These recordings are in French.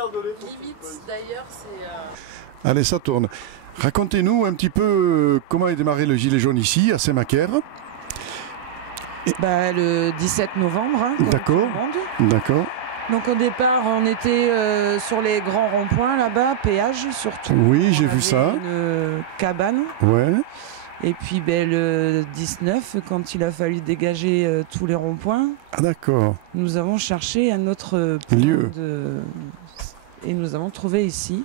Limite, d'ailleurs, c'est... Allez, ça tourne. Racontez-nous un petit peu comment est démarré le Gilet jaune ici, à Saint-Macaire. Le 17 novembre, hein, comme tout D'accord. le monde. D'accord. Donc au départ, on était sur les grands ronds-points là-bas, péage surtout. Oui, j'ai On vu avait ça. Une cabane. Ouais. Et puis le 19, quand il a fallu dégager tous les ronds-points, Ah, d'accord. nous avons cherché un autre point Lieu. et nous avons trouvé ici,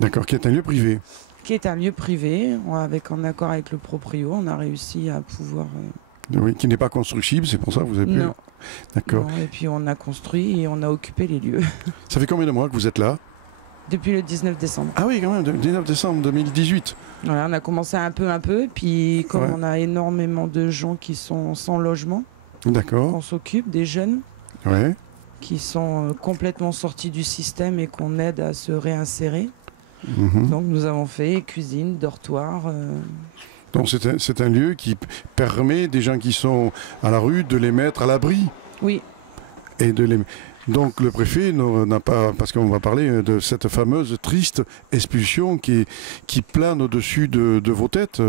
D'accord, qui est un lieu privé. qui est un lieu privé, en accord avec le proprio. On a réussi à pouvoir... Oui, qui n'est pas constructible, c'est pour ça que vous avez pu... Non. D'accord. Non, et puis on a construit et on a occupé les lieux Ça fait combien de mois que vous êtes là? depuis le 19 décembre. Ah oui, quand même, 19 décembre 2018. Voilà, on a commencé un peu, puis comme Ouais. on a énormément de gens qui sont sans logement, D'accord. on s'occupe des jeunes Ouais. qui sont complètement sortis du système et qu'on aide à se réinsérer. Mhm. Donc nous avons fait cuisine, dortoir. Donc c'est un lieu qui permet des gens qui sont à la rue de les mettre à l'abri. Oui, Et de les... Donc le préfet n'a pas, parce qu'on va parler de cette fameuse triste expulsion qui plane au-dessus de vos têtes,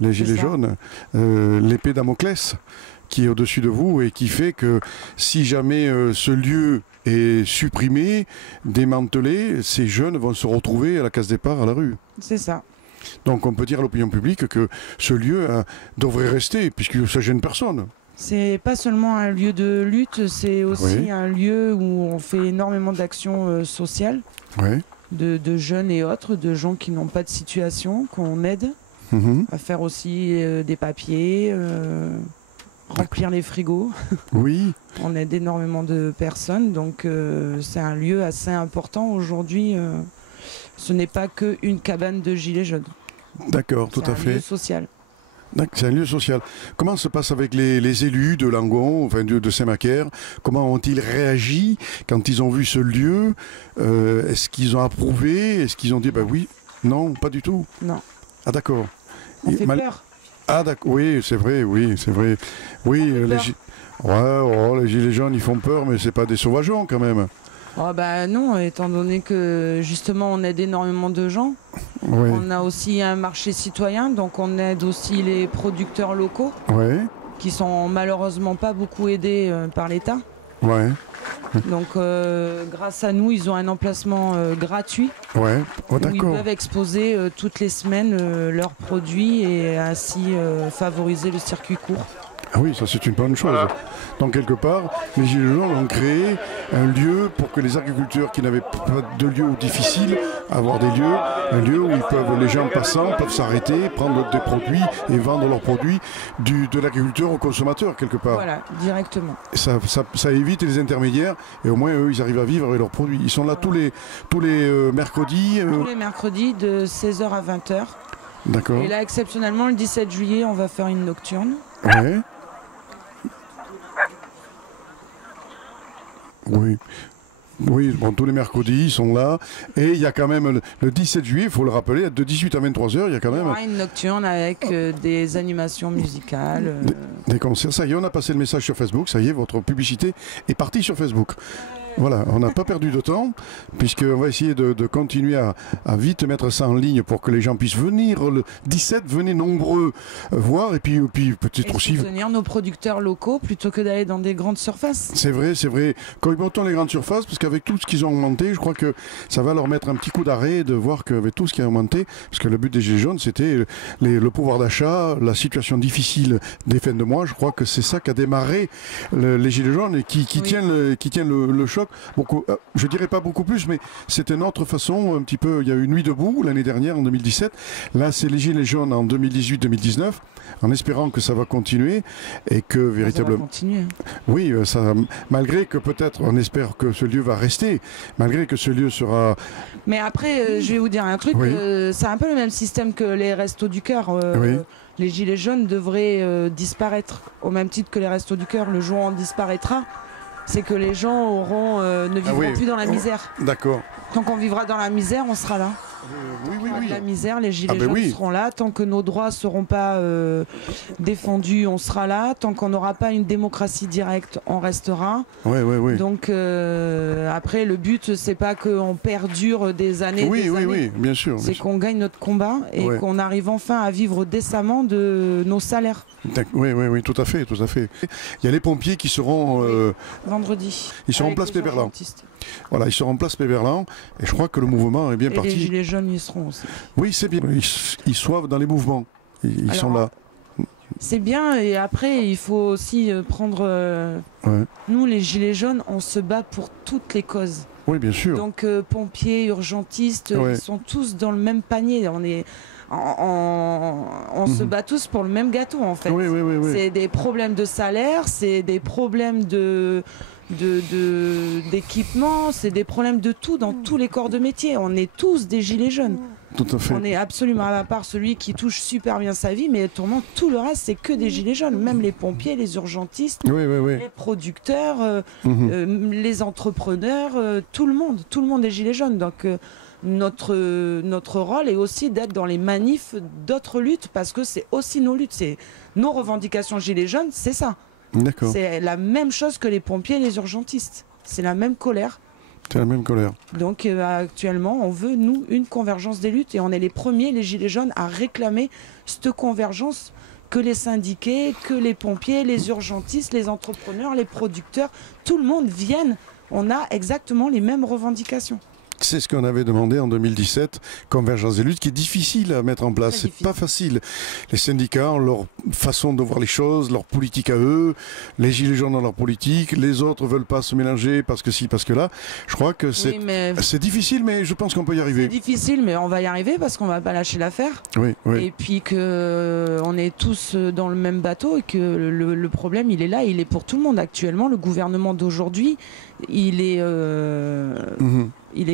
les gilets ça. jaunes, l'épée Damoclès qui est au-dessus de vous et qui fait que si jamais ce lieu est supprimé, démantelé, ces jeunes vont se retrouver à la case départ à la rue. c'est ça. Donc on peut dire à l'opinion publique que ce lieu devrait rester puisque ça gêne personne. C'est pas seulement un lieu de lutte, c'est aussi Oui. un lieu où on fait énormément d'actions sociales, Ouais. de jeunes et autres, de gens qui n'ont pas de situation, qu'on aide Mhm. à faire aussi des papiers, remplir les frigos. Oui. On aide énormément de personnes, donc c'est un lieu assez important aujourd'hui. Ce n'est pas qu'une cabane de gilets jaunes. D'accord, tout à C'est un lieu fait. social. C'est un lieu social. Comment se passe avec les élus de Langon, enfin de Saint-Macaire? Comment ont-ils réagi quand ils ont vu ce lieu? Est-ce qu'ils ont approuvé? Est-ce qu'ils ont dit bah oui? Non, pas du tout. Non, Ah d'accord. on Et fait peur. Ah d'accord, oui, c'est vrai, oui, c'est vrai. Oui, fait peur. les gilets jaunes, ils font peur, mais c'est pas des sauvageons quand même. Oh bah non, étant donné que justement on aide énormément de gens. Oui, On a aussi un marché citoyen, donc on aide aussi les producteurs locaux ouais, qui sont malheureusement pas beaucoup aidés par l'État. ouais, Donc grâce à nous, ils ont un emplacement gratuit ouais. Oh, où ils d'accord. peuvent exposer toutes les semaines leurs produits et ainsi favoriser le circuit court. Ah oui, ça c'est une bonne chose. Donc quelque part, les Gilets jaunes ont créé un lieu pour que les agriculteurs qui n'avaient pas de lieu difficile, avoir des lieux, un lieu où ils peuvent, les gens passant peuvent s'arrêter, prendre des produits et vendre leurs produits de l'agriculteur au consommateur quelque part. Voilà, directement. Ça évite les intermédiaires et au moins eux ils arrivent à vivre avec leurs produits. Ils sont là tous les mercredis. Tous les mercredis de 16h à 20h. D'accord. Et là, exceptionnellement, le 17 juillet, on va faire une nocturne. Ouais. Oui. Oui, bon, tous les mercredis, ils sont là. Et il y a quand même le 17 juillet, il faut le rappeler, de 18 à 23h, il y a quand Il y même aura une nocturne avec des animations musicales. des concerts. Ça y est, on a passé le message sur Facebook. Ça y est, votre publicité est partie sur Facebook. Voilà, on n'a pas perdu de temps, puisqu'on va essayer de continuer à vite mettre ça en ligne pour que les gens puissent venir. Le 17, venez nombreux voir, et puis peut-être Et aussi... soutenir nos producteurs locaux plutôt que d'aller dans des grandes surfaces. C'est vrai, c'est vrai. Quand ils montent les grandes surfaces, parce qu'avec tout ce qu'ils ont augmenté, je crois que ça va leur mettre un petit coup d'arrêt de voir qu'avec tout ce qui a augmenté, parce que le but des Gilets jaunes, c'était le pouvoir d'achat, la situation difficile des fins de mois. Je crois que c'est ça qui a démarré les Gilets jaunes et qui Oui. tient le choc. Beaucoup, je dirais pas beaucoup plus, mais c'était notre façon un petit peu. Il y a eu Nuit debout l'année dernière en 2017. Là, c'est les Gilets jaunes en 2018-2019, en espérant que ça va continuer et que Ça va véritablement. continuer. Oui, ça, malgré que peut-être on espère que ce lieu va rester, malgré que ce lieu sera. Mais après, je vais vous dire un truc, Oui. c'est un peu le même système que les Restos du Cœur. Oui. Les Gilets jaunes devraient disparaître, au même titre que les Restos du Cœur. Le jour où on disparaîtra, c'est que les gens ne vivront oui. plus dans la misère. D'accord. Tant qu'on vivra dans la misère, on sera là. De la misère, les gilets jaunes seront là. Tant que nos droits ne seront pas défendus, on sera là. Tant qu'on n'aura pas une démocratie directe, on restera. Donc après, le but, c'est pas qu'on perdure des années. Oui, bien sûr. C'est qu'on gagne notre combat et qu'on arrive enfin à vivre décemment de nos salaires. Oui, tout à fait. Il y a les pompiers qui seront vendredi. Ils seront en place Péberlan. Voilà, ils seront en place Péberlan et je crois que le mouvement est bien parti. Les gilets jaunes y seront aussi. Oui, c'est bien. Ils soivent dans les mouvements. Ils sont là. C'est bien et après il faut aussi prendre. Nous, les gilets jaunes, on se bat pour toutes les causes. Oui, bien sûr. Donc pompiers, urgentistes, ils sont tous dans le même panier. On se bat tous pour le même gâteau en fait. C'est des problèmes de salaire, c'est des problèmes d'équipement, c'est des problèmes de tout dans tous les corps de métier. On est tous des gilets jaunes. Tout à fait. On est absolument, à part celui qui touche super bien sa vie, mais tout le reste c'est que des gilets jaunes. Même les pompiers, les urgentistes, les producteurs, les entrepreneurs, tout le monde est gilet jaune. Donc notre rôle est aussi d'être dans les manifs d'autres luttes parce que c'est aussi nos luttes, c'est nos revendications gilets jaunes, c'est ça. C'est la même chose que les pompiers et les urgentistes. C'est la même colère. C'est la même colère. Donc actuellement, on veut, nous, une convergence des luttes et on est les premiers, les gilets jaunes, à réclamer cette convergence que les syndiqués, que les pompiers, les urgentistes, les entrepreneurs, les producteurs, tout le monde vienne. On a exactement les mêmes revendications. C'est ce qu'on avait demandé en 2017, convergence des luttes, qui est difficile à mettre en place. C'est pas facile. Les syndicats ont leur façon de voir les choses, leur politique à eux, les gilets jaunes ont leur politique, les autres veulent pas se mélanger parce que si, parce que là. Je crois que c'est difficile, mais je pense qu'on peut y arriver. C'est difficile, mais on va y arriver parce qu'on va pas lâcher l'affaire. Et puis que on est tous dans le même bateau et que le problème, il est là, il est pour tout le monde. Actuellement, le gouvernement d'aujourd'hui, il est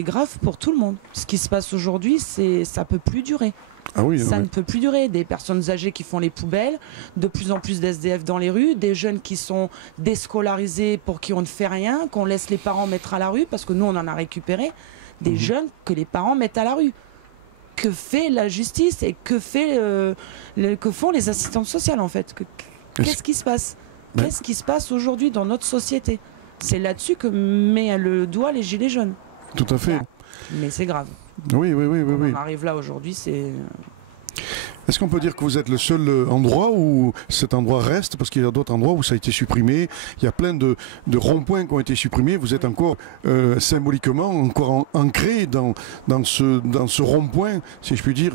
grave pour tout le monde. Ce qui se passe aujourd'hui, ça peut plus durer. Ça ne peut plus durer. Des personnes âgées qui font les poubelles, de plus en plus d'SDF dans les rues, des jeunes qui sont déscolarisés pour qui on ne fait rien, qu'on laisse les parents mettre à la rue, parce que nous on en a récupéré, des jeunes que les parents mettent à la rue. Que fait la justice et que font les assistantes sociales en fait? Qu'est-ce qui se passe? Qu'est-ce qui se passe aujourd'hui dans notre société? C'est là-dessus que met le doigt les gilets jaunes. Tout à fait. Mais c'est grave. Oui. On arrive là aujourd'hui, c'est... Est-ce qu'on peut dire que vous êtes le seul endroit où cet endroit reste? Parce qu'il y a d'autres endroits où ça a été supprimé. Il y a plein de ronds-points qui ont été supprimés. Vous êtes encore symboliquement encore ancré dans ce rond-point, si je puis dire.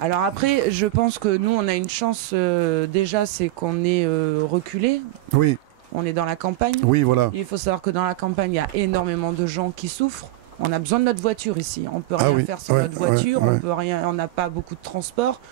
Alors après, je pense que nous, on a une chance déjà, c'est qu'on est reculé. Oui. On est dans la campagne. Oui, voilà. Il faut savoir que dans la campagne, il y a énormément de gens qui souffrent. On a besoin de notre voiture ici. On ne peut rien faire sans notre voiture. On n'a pas beaucoup de transport.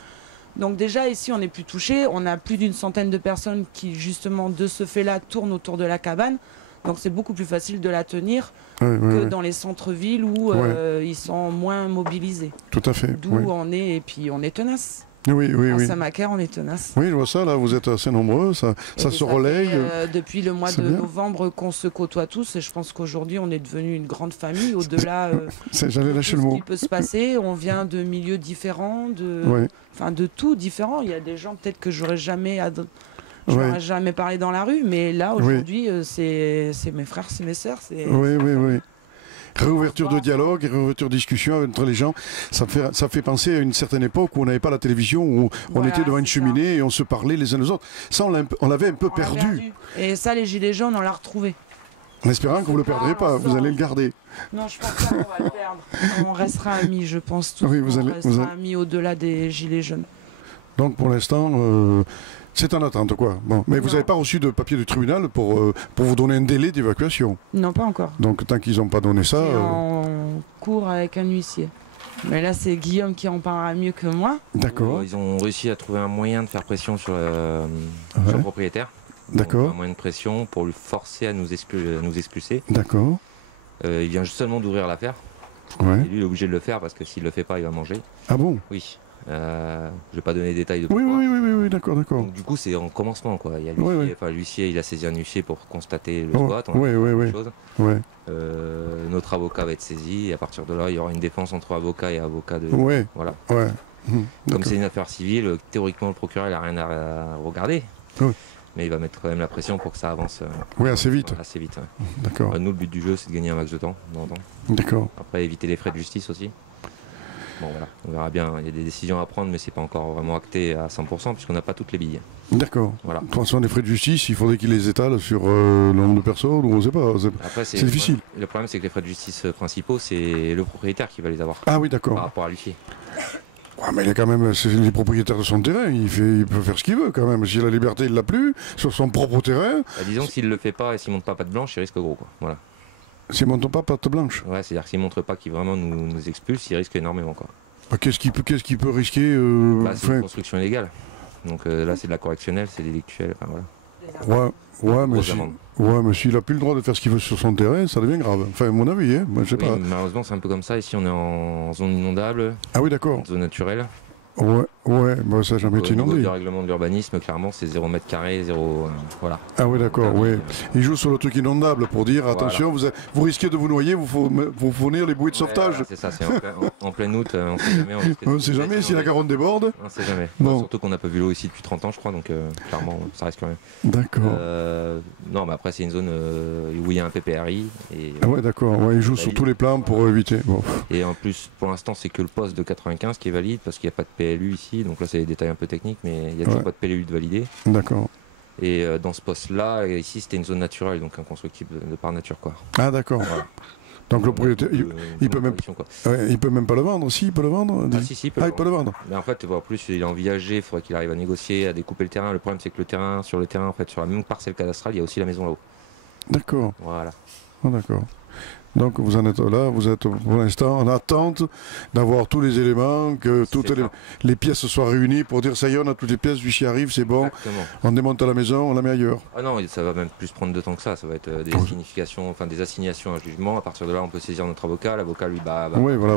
Donc déjà, ici, on n'est plus touché. On a plus d'une centaine de personnes qui, justement, de ce fait-là, tournent autour de la cabane. Donc c'est beaucoup plus facile de la tenir que dans les centres-villes où ils sont moins mobilisés. Tout à fait. D'où on est, et puis on est tenace. Oui. À Saint-Macaire, on est tenace. Oui, je vois ça, là, vous êtes assez nombreux, ça se relaye. Depuis le mois de novembre qu'on se côtoie tous, et je pense qu'aujourd'hui, on est devenu une grande famille, au-delà j'allais lâcher le mot. Ce qui peut se passer. On vient de milieux différents, de tout différent. Il y a des gens, peut-être que j'aurais jamais parlé dans la rue, mais là, aujourd'hui, c'est mes frères, c'est mes sœurs. Oui. Réouverture de dialogue, réouverture de discussion entre les gens. Ça fait penser à une certaine époque où on n'avait pas la télévision, où on était devant une cheminée et on se parlait les uns aux autres. Ça, on l'avait un peu perdu. Et ça, les gilets jaunes, on l'a retrouvé. En espérant que vous ne le perdrez pas, vous allez le garder. Non, je pense pas qu'on va le perdre. On restera amis, je pense. On restera amis au-delà des gilets jaunes. Donc pour l'instant... c'est en attente, quoi. Bon. Mais vous n'avez pas reçu de papier du tribunal pour vous donner un délai d'évacuation? Non, pas encore. Donc tant qu'ils n'ont pas donné ça... en cours avec un huissier. Mais là, c'est Guillaume qui en parlera mieux que moi. D'accord. Ils ont réussi à trouver un moyen de faire pression sur le propriétaire. D'accord. Un moyen de pression pour lui forcer à nous expulser. D'accord. Il vient seulement d'ouvrir l'affaire. Ouais. Et lui, il est obligé de le faire parce que s'il ne le fait pas, il va manger. Ah bon? Oui. Je vais pas donner des détails de pourquoi. Oui, d'accord. Donc, du coup, c'est en commencement, quoi. Il y a l'huissier, il a saisi un huissier pour constater le squat. Notre avocat va être saisi et à partir de là, il y aura une défense entre avocat et avocat de. Voilà. Comme c'est une affaire civile, théoriquement, le procureur il a rien à regarder. Mais il va mettre quand même la pression pour que ça avance. Assez vite. D'accord. Nous, le but du jeu, c'est de gagner un max de temps. D'accord. Après, éviter les frais de justice aussi. Bon voilà, on verra bien, il y a des décisions à prendre mais c'est pas encore vraiment acté à 100% puisqu'on n'a pas toutes les billes. D'accord. Voilà. Concernant les frais de justice, il faudrait qu'ils les étalent sur le nombre de personnes ou on ne sait pas. C'est difficile. Le problème c'est que les frais de justice principaux c'est le propriétaire qui va les avoir. Ah oui d'accord. Par rapport à l'huissier. Ouais, mais il est quand même, c'est les propriétaires de son terrain, il peut faire ce qu'il veut quand même. Si la liberté il l'a plus, sur son propre terrain. Disons que s'il le fait pas et s'il monte pas patte blanche, il risque gros quoi. Voilà. S'il ne montre pas patte blanche. Ouais, c'est-à-dire qu'il ne montre pas qu'il vraiment nous expulse, il risque énormément quoi. Qu'est-ce qu'il peut risquer c'est une construction illégale. Donc là c'est de la correctionnelle, c'est délictuel, enfin voilà. Mais s'il n'a plus le droit de faire ce qu'il veut sur son terrain, ça devient grave. Enfin, à mon avis, hein. Moi, je sais pas. Malheureusement, c'est un peu comme ça. Ici, on est en zone inondable. Ah oui, d'accord. Zone naturelle. Bah, ça n'a jamais été inondé. Le règlement de l'urbanisme, clairement, c'est 0 m², 0. Voilà. Ah oui, d'accord, Il joue sur le truc inondable pour dire attention, vous risquez de vous noyer, vous fournir les bouées de sauvetage. C'est ça, c'est en plein août, on ne sait jamais si la Garonne déborde. On ne sait jamais. Bon. Surtout qu'on n'a pas vu l'eau ici depuis 30 ans, je crois, donc clairement, ça risque quand même. D'accord. Non, mais après, c'est une zone où il y a un PPRI. Ah ouais, d'accord, il joue sur tous les plans pour éviter. Bon. Et en plus, pour l'instant, c'est que le poste de 95 qui est valide parce qu'il n'y a pas de PLU ici, donc là, c'est des détails un peu techniques, mais il n'y a toujours pas de PLU de validé. D'accord. Et dans ce poste-là, ici, c'était une zone naturelle, donc inconstructible de par nature, quoi. Ah, d'accord. Voilà. Donc le propriétaire, il peut même pas le vendre, si il peut le vendre. Si, il peut le vendre. Mais en fait, en plus, il est envisagé, il faudrait qu'il arrive à négocier, à découper le terrain. Le problème, c'est que sur le terrain, en fait, sur la même parcelle cadastrale, il y a aussi la maison là-haut. D'accord. Voilà. D'accord. Donc vous en êtes là, vous êtes pour l'instant en attente d'avoir tous les éléments, que toutes les pièces soient réunies pour dire ça y est, on a toutes les pièces, l'huissier arrive, c'est bon, on démonte à la maison, on la met ailleurs. Ah non, ça va même plus prendre de temps que ça va être des significations, enfin des assignations à jugement. À partir de là, on peut saisir notre avocat, l'avocat lui oui, voilà.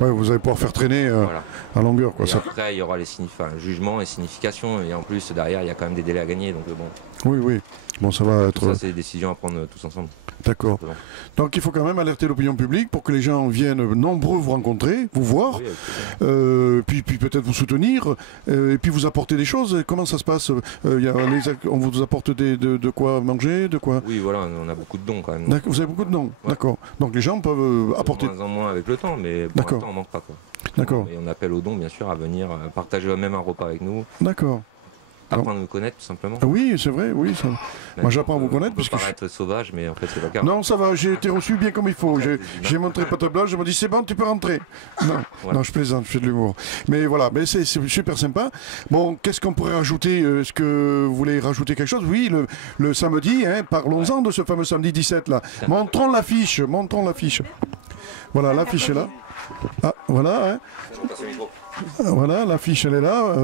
Ouais, vous allez pouvoir faire traîner à longueur. Et après, il y aura les jugements et significations, et en plus derrière, il y a quand même des délais à gagner, donc bon. Oui. Bon, ça va être. Ça, c'est des décisions à prendre tous ensemble. D'accord. Donc il faut quand même alerter l'opinion publique pour que les gens viennent nombreux vous rencontrer, vous voir, puis peut-être vous soutenir, et puis vous apporter des choses. Comment ça se passe? On vous apporte de quoi manger, de quoi? Oui, voilà, on a beaucoup de dons quand même. Vous avez beaucoup de dons, d'accord. Donc les gens peuvent apporter. De moins en moins avec le temps, mais pour l'instant on manque pas quoi. D'accord. Et on appelle aux dons bien sûr à venir partager même un repas avec nous. D'accord. Apprendre à nous connaître tout simplement. Oui, c'est vrai, oui. Moi j'apprends à vous connaître. Parce que paraître sauvage, mais en fait c'est pas grave. Non, ça va, j'ai été reçu bien comme il faut. J'ai montré patte blanche, je me dis c'est bon, tu peux rentrer. Non, je plaisante, je fais de l'humour. Mais voilà, c'est super sympa. Bon, qu'est-ce qu'on pourrait rajouter? Est-ce que vous voulez rajouter quelque chose? Oui, le samedi, parlons-en de ce fameux samedi 17 là. Montrons l'affiche. Voilà, l'affiche est là. Ah, voilà, Voilà, l'affiche elle est là.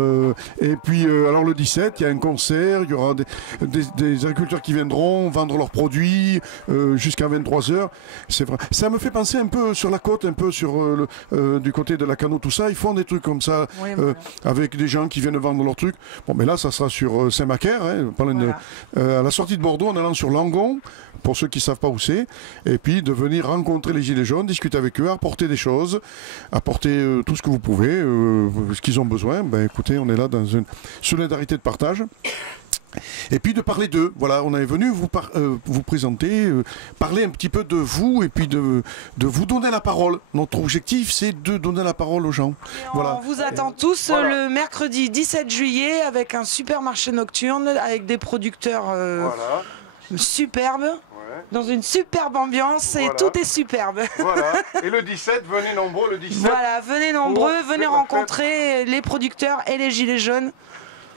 Et puis alors le 17, il y a un concert, il y aura des agriculteurs qui viendront vendre leurs produits jusqu'à 23h. C'est vrai. Ça me fait penser un peu sur la côte, un peu sur du côté de la Cano, tout ça. Ils font des trucs comme ça, avec des gens qui viennent vendre leurs trucs. Bon, mais là, ça sera sur Saint-Macaire, à la sortie de Bordeaux, en allant sur Langon, pour ceux qui ne savent pas où c'est. Et puis de venir rencontrer les Gilets jaunes, discuter avec eux, apporter des choses, apporter tout ce que vous pouvez. Ce qu'ils ont besoin, écoutez, on est là dans une solidarité de partage. Et puis de parler d'eux. Voilà, on est venu vous présenter, parler un petit peu de vous et puis de vous donner la parole. Notre objectif, c'est de donner la parole aux gens. Voilà. On vous attend tous le mercredi 17 juillet avec un super marché nocturne, avec des producteurs superbes. Dans une superbe ambiance et tout est superbe. Voilà. Et le 17, venez nombreux le 17. Voilà, venez nombreux, venez rencontrer les producteurs et les Gilets jaunes.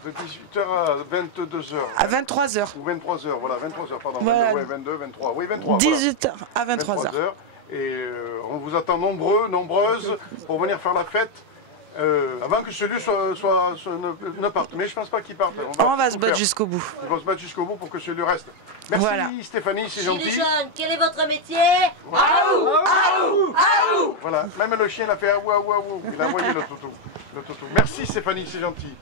De 18h à 22h. À 23h. Ou 23h, voilà, 23h, pardon. Voilà. 22, 23. Oui, 23. 18h à 23h. Et on vous attend nombreux, nombreuses pour venir faire la fête. Avant que ce lieu ne parte. Mais je ne pense pas qu'il parte. On va se battre jusqu'au bout. Ils vont se battre jusqu'au bout pour que ce lieu reste. Merci Stéphanie, c'est gentil. Gilets jaunes, quel est votre métier? Voilà, même le chien il a fait aou aou aou. Il a envoyé le toutou. Merci Stéphanie, c'est gentil.